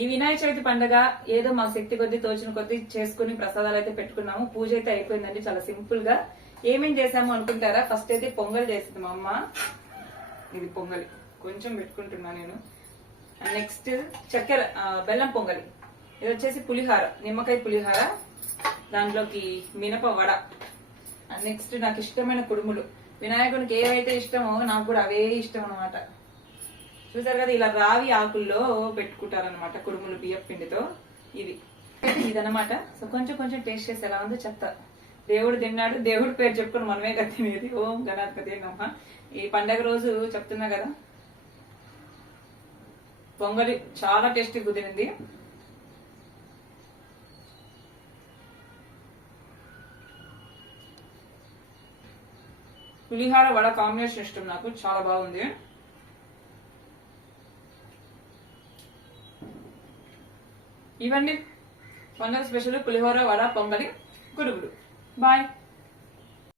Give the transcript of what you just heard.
ఈ వినాయక చవితి పండుగ ఏదో మా శక్తి కొద్దీ తోచిన కొద్దీ చేసుకుని ప్రసాదాలు అయితే పెట్టుకున్నాము. పూజ అయితే అయిపోయిందండి, చాలా సింపుల్ గా. ఏమేం చేసాము అనుకుంటారా? ఫస్ట్ అయితే పొంగల్ చేసింది మా అమ్మ. ఇది పొంగలి కొంచెం పెట్టుకుంటున్నా నేను. నెక్స్ట్ చక్కెర బెల్లం పొంగలి. ఇది వచ్చేసి పులిహార, నిమ్మకాయ పులిహార, దాంట్లోకి మినప వడ. నెక్స్ట్ నాకు ఇష్టమైన కుడుములు. వినాయకునికి ఏవైతే ఇష్టమో నాకు కూడా అవే ఇష్టం అనమాట. చూసారు కదా, ఇలా రావి ఆకుల్లో పెట్టుకుంటారనమాట కుడుములు బియ్యం పిండితో. ఇదనమాట. సో కొంచెం కొంచెం టేస్ట్ చేసి ఎలా ఉందో చెప్తా. దేవుడు తిన్నాడు, దేవుడి పేరు చెప్పుకుని మనమే కదా తినేది. ఓం గణాధిపతి నమః. ఈ పండగ రోజు చెప్తున్నా కదా, పొంగలి చాలా టేస్టీ కుదిరింది. పులిహార వడ కాంబినేషన్ ఇష్టం నాకు, చాలా బాగుంది. ఇవన్నీ పండుగ స్పెషల్ పులిహోర వడ పొంగలి కుడుములు. బాయ్.